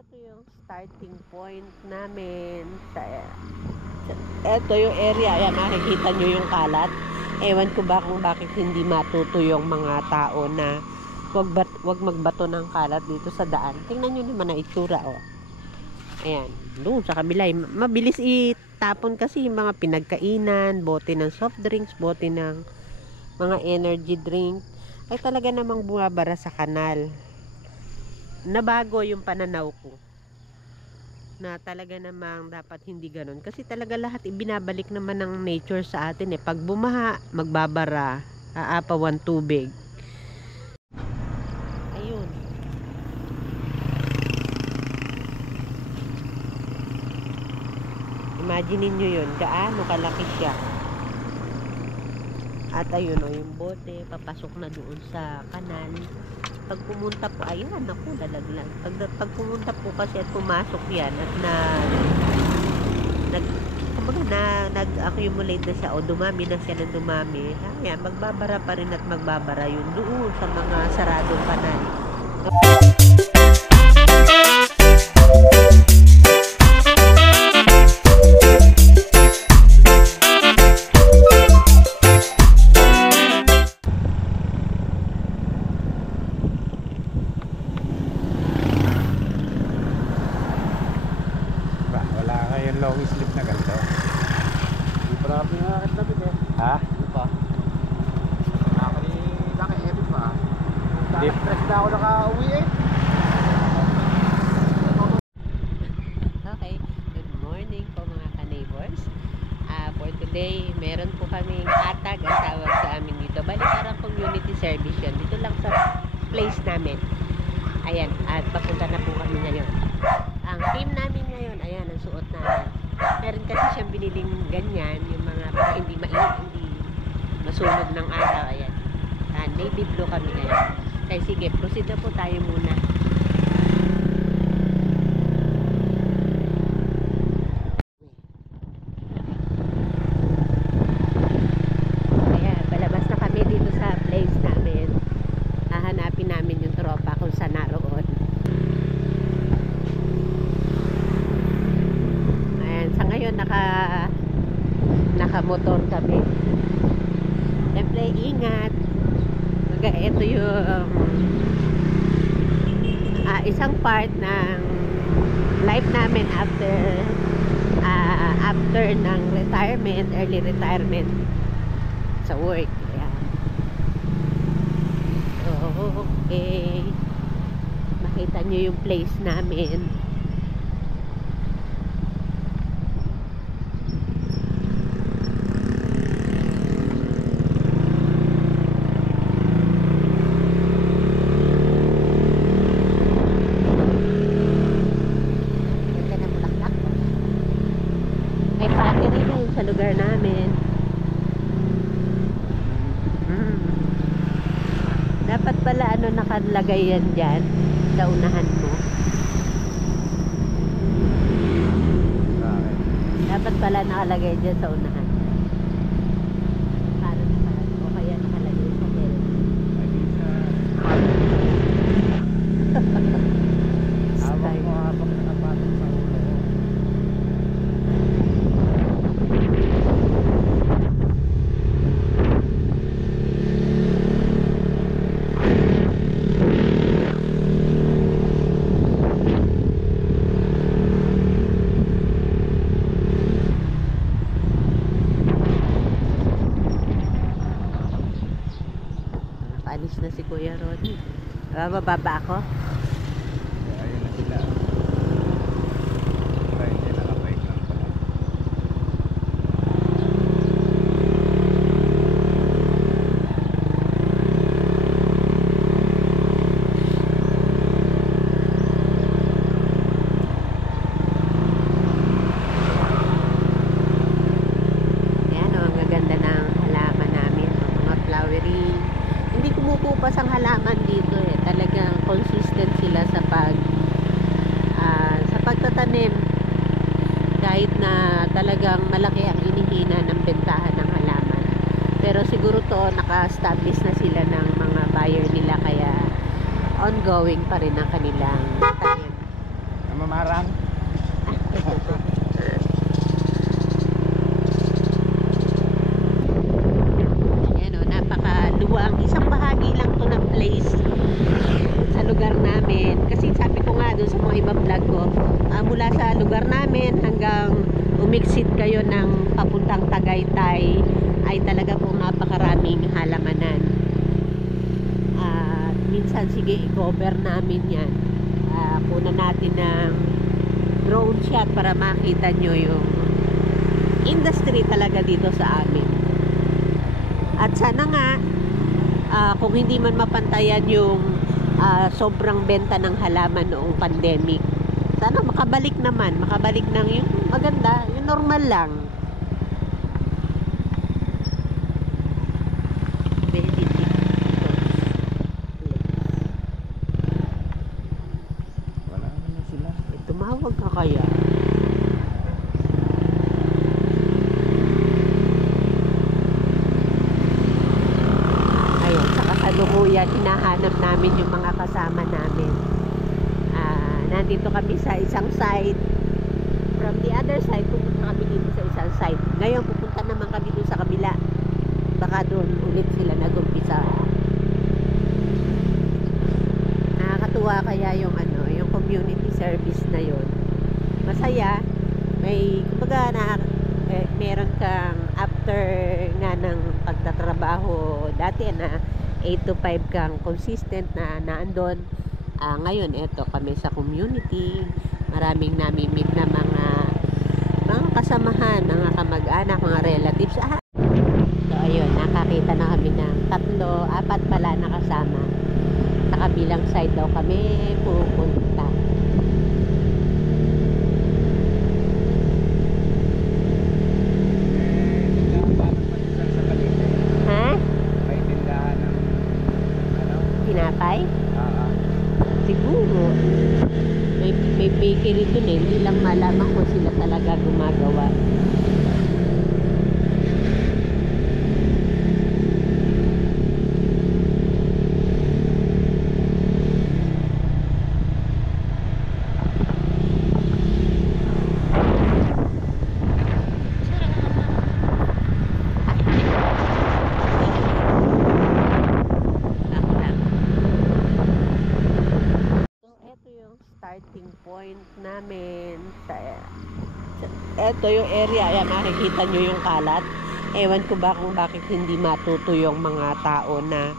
Ito yung starting point namin. Ito yung area. Ayan, nakikita nyo yung kalat. Ewan ko ba kung bakit hindi matuto yung mga tao na wag magbato ng kalat dito sa daan. Tingnan nyo naman ang itsura, oh. Ayan, doon sa kabila. Mabilis itapon kasi yung mga pinagkainan, bote ng soft drinks, bote ng mga energy drink. Ay talaga namang bumabara sa kanal. Nabago yung pananaw ko na talaga namang dapat hindi ganun kasi talaga lahat ibinabalik naman ng nature sa atin eh. Pag bumaha, magbabara, aapawan tubig. Ayun, imagine niyo yun, gaano kalaki siya. At ayun o, yung bote papasok na doon sa kanal. Pag pumunta po, ayan, naku, lalaglag. Pag pumunta po kasi at pumasok yan at nag-accumulate na siya o dumami na siya ng dumami, ayan, magbabara pa rin at magbabara yun doon sa mga saradong kanal. Long sleep na ganito. Di pa namin nakakit na bit eh. Ha? Di pa. Nakaka-edit pa. Stress na ako nakauwi eh. Okay, good morning po mga ka-neighbors. For today, meron po kaming atag ang tawag sa amin dito. Bali parang community service yun. Dito lang sa place namin. Ayan, at papunta na po kami ngayon. Ang team namin ngayon, ayan, ang suot namin. Meron kasi siyang biniling ganyan, yung mga hindi mainit, hindi masunog ng araw, ayan. Navy blue kami ngayon. Kaya sige, proceed na po tayo muna. Ayan, palabas na kami dito sa place namin. Hahanapin namin yung tropa kung saan naroon. Sa ngayon naka-motor kami. Siyempre ingat. Ito yung isang part ng life namin after ng retirement, early retirement sa work. Ayan. Okay. Makita nyo yung place namin. Sa lugar namin. Dapat pala nakalagay yan dyan sa unahan mo. Dapat pala nakalagay dyan sa unahan. Para o kaya nakalagay sa helm. Habang mo habang nakapatong sa ulo. Alis na si Kuya Ronnie. Bababa ako. Ayun na sila. Try nila nakabike lang pala. Ayan o, ang gaganda ng halaman namin. Mga flowery. Hindi kumukupas ang halaman dito eh. Talagang consistent sila sa pagtatanim. Kahit na talagang malaki ang inihina ng bentahan ng halaman. Pero siguro to naka-establish na sila ng mga buyer nila kaya ongoing pa rin ang kanilang tanim. harang. Ayan o, napakaluwang. Isang bahagi lang to ng place sa lugar namin. Kasi sabi ko nga doon sa mga ibang vlog ko, mula sa lugar namin hanggang umiksit kayo ng papuntang Tagaytay ay talaga pong napakaraming halamanan. At minsan sige i-cover namin yan. Kuna natin ng drone shot para makita nyo yung industry talaga dito sa amin. At sana nga kung hindi man mapantayan yung sobrang benta ng halaman noong pandemic, sana makabalik ng yung maganda, yung normal lang. Wala naman sila. Tumawag ka kaya? Ayun, sa kasalukuyan, hinahanap namin yung mga kasama namin. Nandito kami sa isang side. From the other side, pupunta kami dito sa isang side. Ngayon, pupunta naman kami dito sa kabila. Baka doon ulit sila nag-umpisa. Nakakatuwa kaya yung yung community service na yun. Masaya. May, kumbaga meron kang after nga ng pagtatrabaho dati na 8 to 5 kang consistent na naandon. Ngayon eto kami sa community, maraming namimit na mga kasamahan, mga kamag-anak, mga relatives. So ayun, nakakita na kami ng 3, 4 pala na kasama. Sa kabilang side daw kami pupunta. Tinapay? Siguro. May bakery dun eh. Hindi lang malaman kung sila talaga gumagawa. Starting point namin eto yung area. Ayan, makikita nyo yung kalat. Ewan ko ba kung bakit hindi matuto yung mga tao na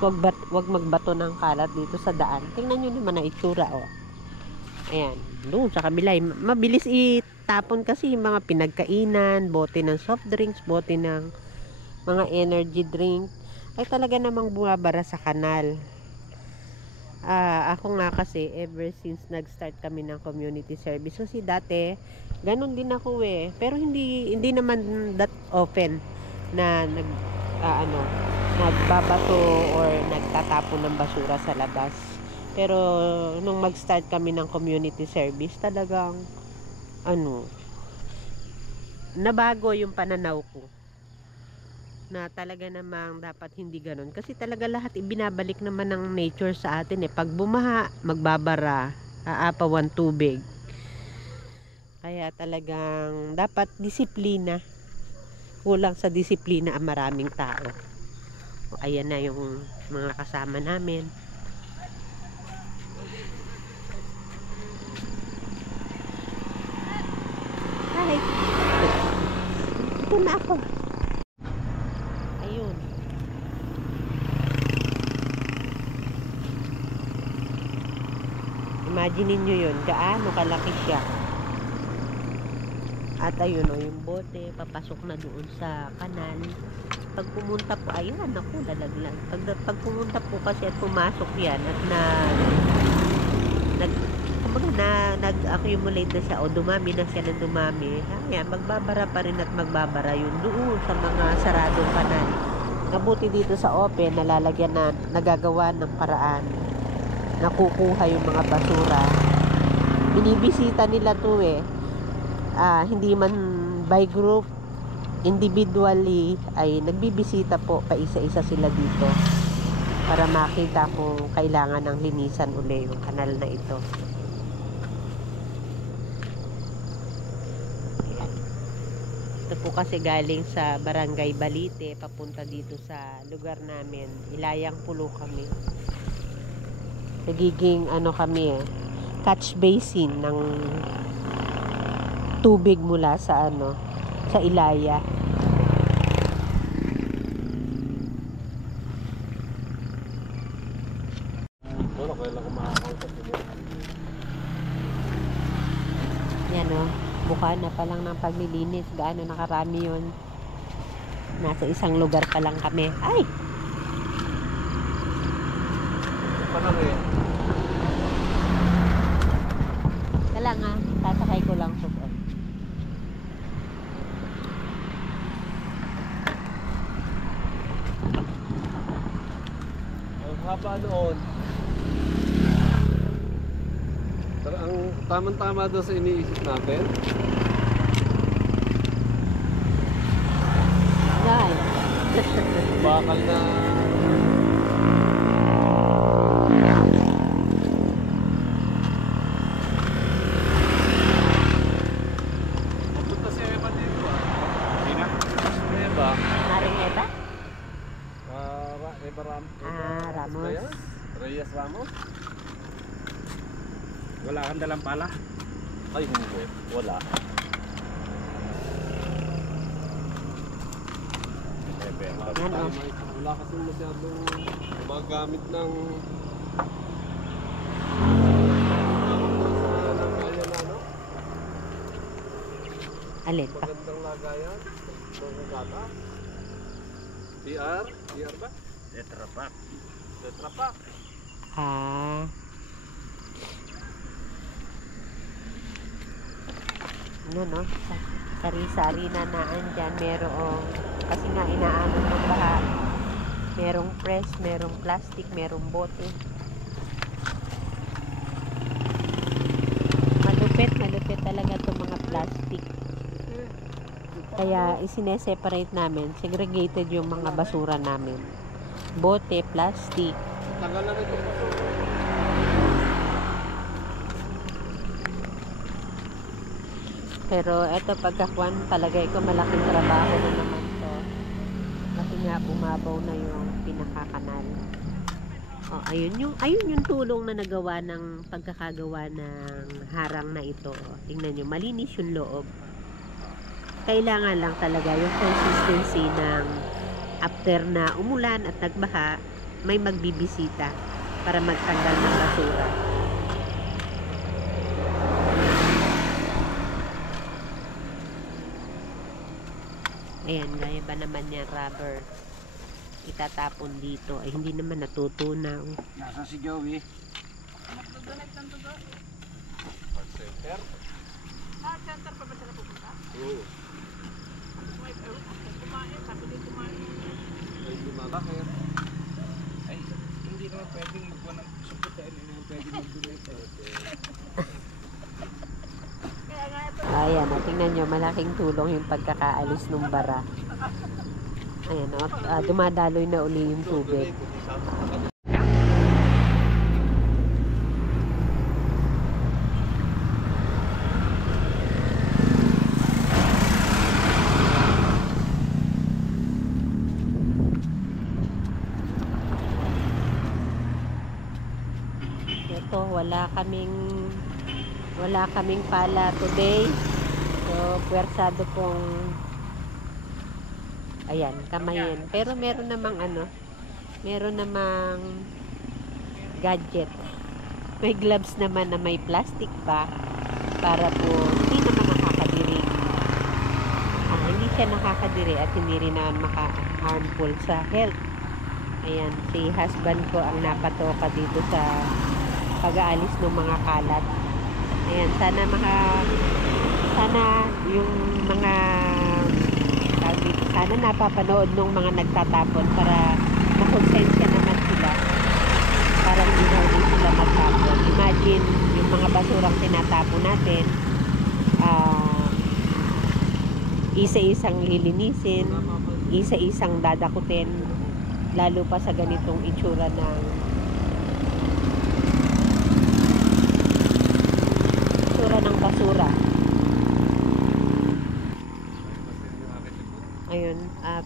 wag magbato ng kalat dito sa daan. Tingnan nyo naman ang itsura, oh. Ayan, doon sa kabila mabilis itapon kasi yung mga pinagkainan, bote ng soft drinks, bote ng mga energy drink ay talaga namang bumabara sa kanal. Ako nga kasi ever since nag-start kami ng community service, kasi dati ganun din ako eh, pero hindi naman that often na nagbabato or nagtatapon ng basura sa labas. Pero nung mag-start kami ng community service, talagang nabago yung pananaw ko na talaga namang dapat hindi ganun. Kasi talaga lahat ibinabalik naman ng nature sa atin eh. Pag bumaha, magbabara, aapawan tubig. Kaya talagang dapat disiplina. Kulang sa disiplina ang maraming tao. O, ayan na yung mga kasama namin. Hi! Ito na ako. Imagine nyo yun, gaano kalaki siya. At ayun o, yung bote, papasok na doon sa kanal. Pag pumunta po, ayan, ako, lalaglag. Pag pumunta po kasi at pumasok yan at nag-accumulate na siya o dumami na siya ng dumami, ayan, magbabara pa rin at magbabara yun doon sa mga saradong kanal. Mabuti dito sa open, nalalagyan na, nagagawa ng paraan. Nakukuha yung mga basura. Binibisita nila to eh. Hindi man by group, individually ay nagbibisita po, pa isa-isa sila dito para makita kung kailangan ng linisan uli yung kanal na ito. po kasi galing sa Barangay Balite papunta dito sa lugar namin. Ilayang Pulo kami. Nagiging ano kami catch basin ng tubig mula sa sa Ilaya. Yan buka na pa lang ng paglilinis. Gaano nakarami yun. Nasa isang lugar pa lang kami. Ay! Kala nga, sasakay ko lang to. Ang haba noon. Pero ang tamang-tama doon sa iniisip natin. Yan. Bakal na punta si Eva dito Hindi na. Eva? Maring Eva? Eva Ramos. ba yan? Reyes Ramos? Wala kang dalang pala. Ay hindi, wala. Yan, Wala kasi masyadong gumagamit ng lagayan Alin pa? magandang lagayan. Mga gata. PR? PR ba? Tetra Pak. Tetra Pak. Sari-sari na naandyan. Merong, kasi nga inaano ng baha. Merong press, merong plastic, merong bote. Malupit talaga itong mga plastic. Kaya isine-separate namin, segregated yung mga basura namin. Bote, plastic. Tagal na rin itong basura. Pero eto pagkakuan, palagay ko malaking trabaho na naman to. Kasi nga bumabaw na yung pinakakanal. Ayun yung tulong na nagawa ng pagkakagawa ng harang na ito. Tingnan nyo, malinis yung loob. Kailangan lang talaga yung consistency ng after na umulan at nagbaha, may magbibisita para magtanggal ng basura. Ayan, gaya ba naman yan, rubber. Itatapon dito. Ay, hindi naman natutunaw. Nasa si Joey. Center? Center pa ba sila pupunta? Oo. Kumain, sabi din kumain. Ay, bakit? Ay, hindi naman pwedeng magbuwa ng suputain. Hindi naman pwedeng mag-donate. Kaya nga ito. Ayan, tingnan nyo, malaking tulong yung pagkakaalis ng bara. Ayan, dumadaloy na uli yung tubig. Ito, wala kaming pala today. So, puwersado pong ayan, kamayin. Pero meron namang gadget. May gloves naman na may plastic pa para po hindi naman nakakadiri. Hindi siya nakakadiri at hindi rin naman maka-harmful sa health. Ayan, si husband ko ang napatoka dito sa pag-aalis ng mga kalat. Ayan, sana yung mga sana napapanood ng mga nagtatapon para makonsensya naman sila para hindi na ulit sila magtapon. Imagine yung mga basurang tinatapon natin, isa-isang lilinisin, isa-isang dadakutin, lalo pa sa ganitong itsura ng basura.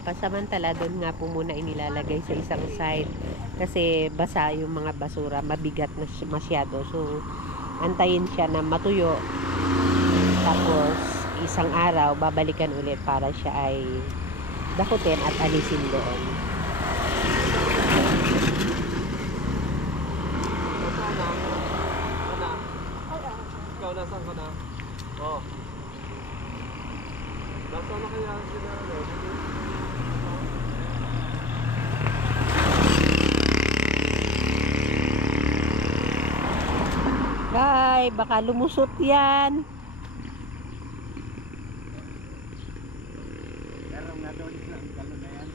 pasamantala doon nga po muna inilalagay sa isang side kasi basa yung mga basura, mabigat na masyado. So antayin siya na matuyo, tapos isang araw babalikan ulit para siya ay dakutin at alisin doon. Ikaw, nasaan ka na? Oo. Nasaan na kaya sila? Guy, baka lumusot yan. Pero natulis lang, kalo na yan.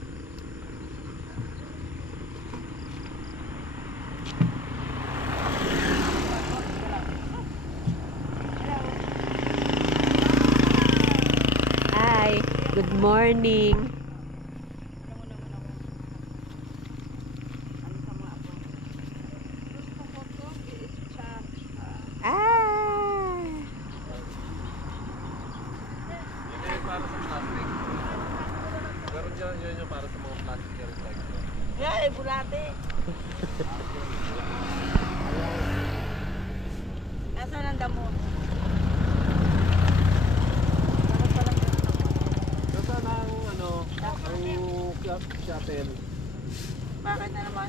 Hi, good morning. Ah! Yun yung para sa plastic. Meron dyan, yun yung para sa mga plastic na recycle. Yeah, eh, bulate. Nasaan ang damo? Nasaan ang ano, ang shuttle? Bakit na naman?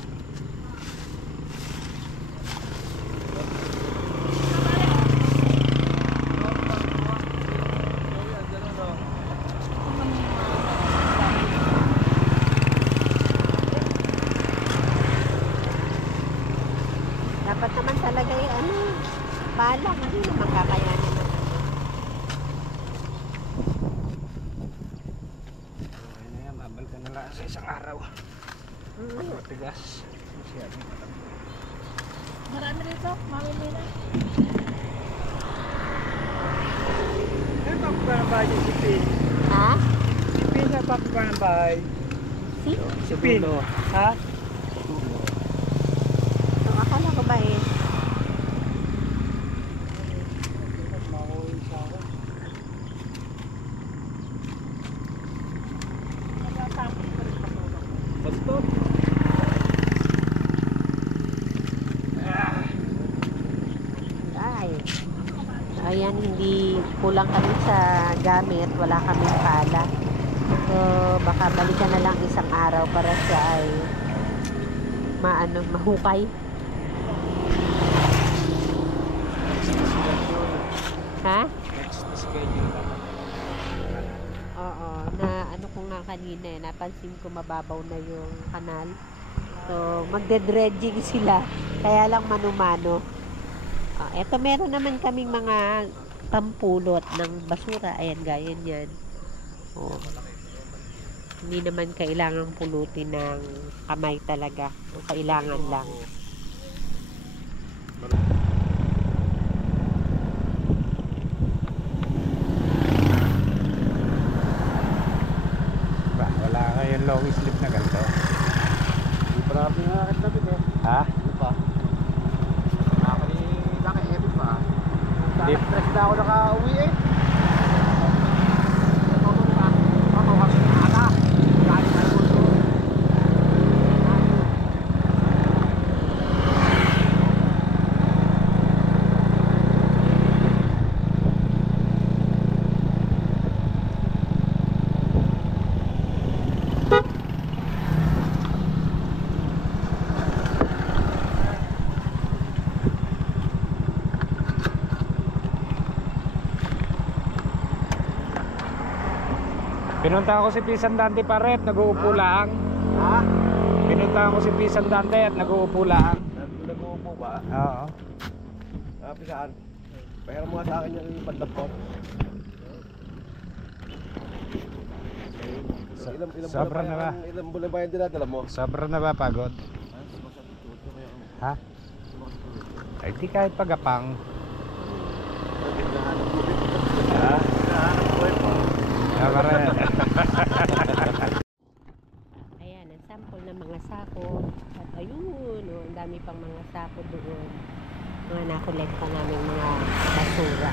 Dapat naman talaga yung ano, bala, hindi naman kakayanin ng ano. Okay na yan, mabal ka na lang sa isang araw. Matigas. Marami rito, mamili na. Eh, pakuha ng bahay si Pin. Ha? Si Pin na pakuha ng bahay. Si Pin. Ha? So, akala ko ba eh, Makuha sa ako. Basta. ay. Ayan, hindi kulang kami sa gamit, wala kaming pala. So, baka balikan na lang isang araw para siya ay mahukay. Ha? Next schedule ka. Oo, na ano ko nga kanina eh, napansin ko mababaw na yung kanal. So, magde-dredging sila, kaya lang mano-mano. Eto meron naman kaming mga pampulot ng basura, ayan gayan yan. Oh. Hindi naman kailangang pulutin ng kamay talaga, o kailangan lang. Ba, wala kayong long sleeve na ganito. Hindi pa natin nakakit na eh. Ha? Hindi pa. Nakaka-edit pa. Di- Stress na ako nakauwi eh. Pinunta ko si Pisan Dante Paret, nag-uupo lang. Ha? Pinunta ko si Pisan Dante at nag-uupo lang. Nag-uupo ba? Oo. Pisaan. Pero mga sa akin yung pandapot. Sobra na ba? Ilang bulan ba yung dinadala mo? Sobra na ba pagod? Ha? Ay di kahit pagapang. Ha? Tama rin. Ayan, ang sample ng mga sako. At ayun, oh, ang dami pang mga sako doon. Mga nakolekta namin mga basura.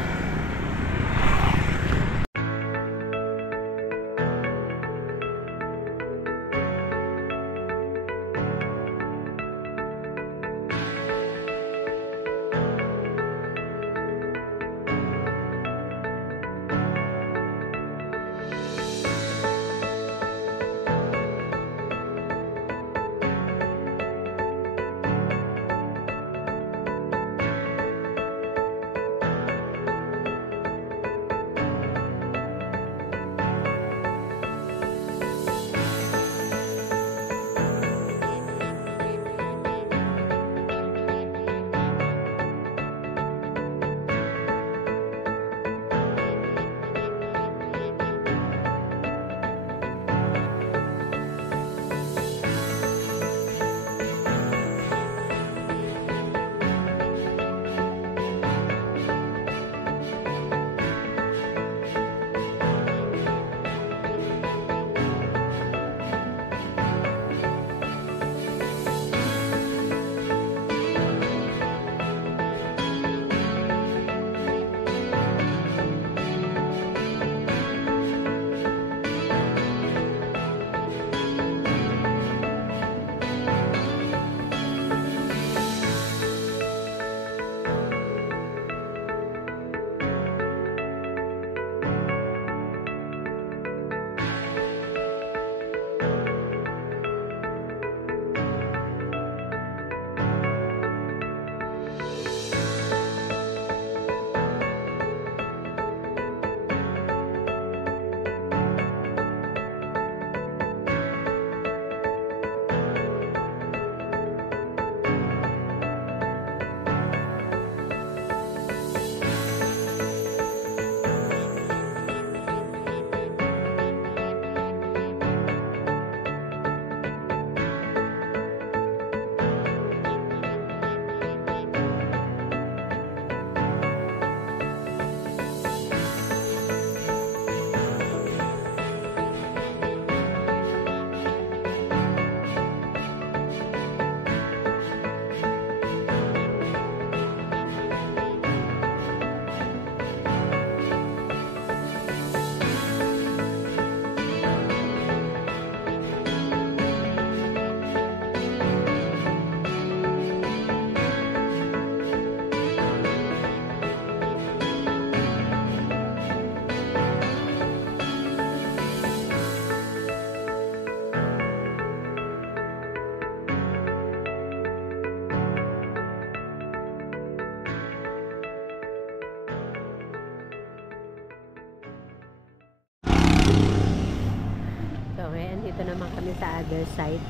Dito naman kami sa other side.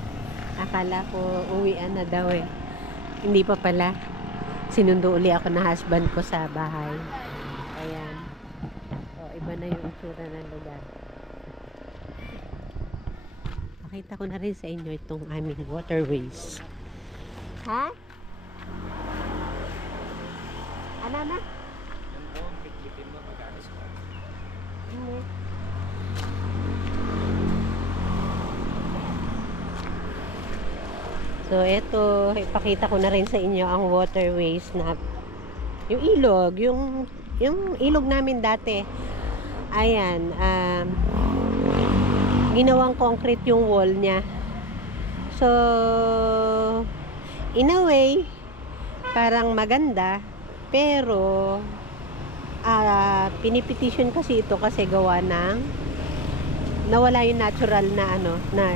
Akala ko uwian na daw eh. Hindi pa pala. Sinundo uli ako na husband ko sa bahay. Ayan. O, iba na yung itsura ng lugar. Pakita ko na rin sa inyo itong aming waterways. Ha? Ano na? Yan po, bitbitin mo pag-alis ko. Hindi. So, ito, ipakita ko na rin sa inyo ang waterways na yung ilog, yung ilog namin dati. Ayan, ginawang concrete yung wall niya. So, in a way, parang maganda, pero pinipetition kasi ito kasi gawa ng nawala yung natural na na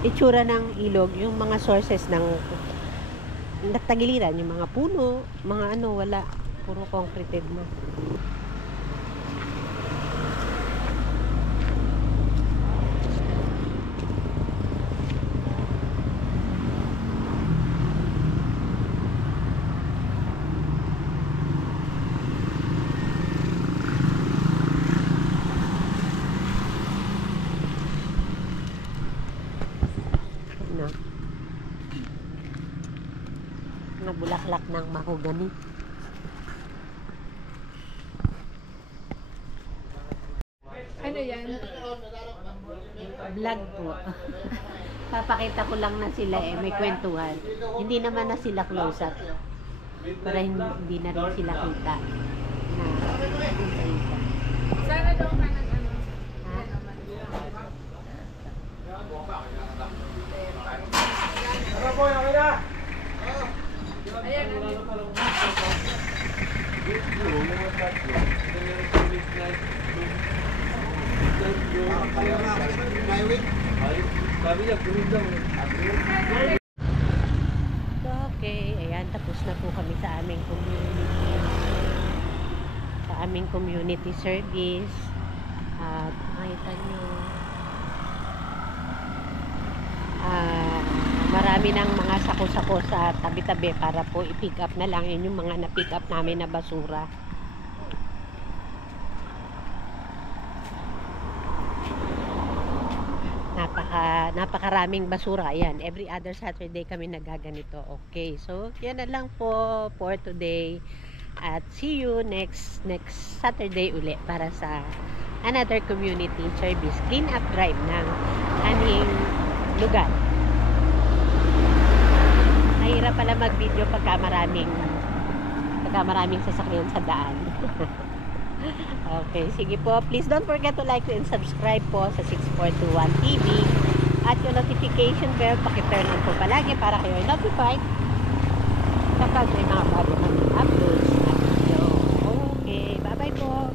itsura ng ilog, yung mga sources ng tagiliran, yung mga puno, mga wala, puro concreted na. Mga bulaklak ng mahogany. Ano yan? Vlog po. Papakita ko lang na sila may kwentuhan. Hindi naman na sila close up. Para hindi na rin sila kita. Sana daw ka ng ano? Ha? Ano po, okay na? Ayan, ano? Sabi niya, green daw. Okay, ayan, tapos na po kami sa aming community. Sa aming community service. At makita nyo, marami ng mga sako-sako sa tabi-tabi para po i-pick up na lang. Yun yung mga na-pick up namin na basura. Napakaraming basura. Ayan, every other Saturday kami nagaganito. Okay, so yan na lang po for today. At see you next Saturday uli para sa another community service clean up drive ng aming lugar. Mahirap pala mag-video pagka maraming sasakyan sa daan. Okay, sige po. Please don't forget to like and subscribe po sa 6421 TV. At yung notification bell, paki-turn on po palagi para kayo ay notified kapag may mga bago kami uploads na video. Okay, bye-bye po.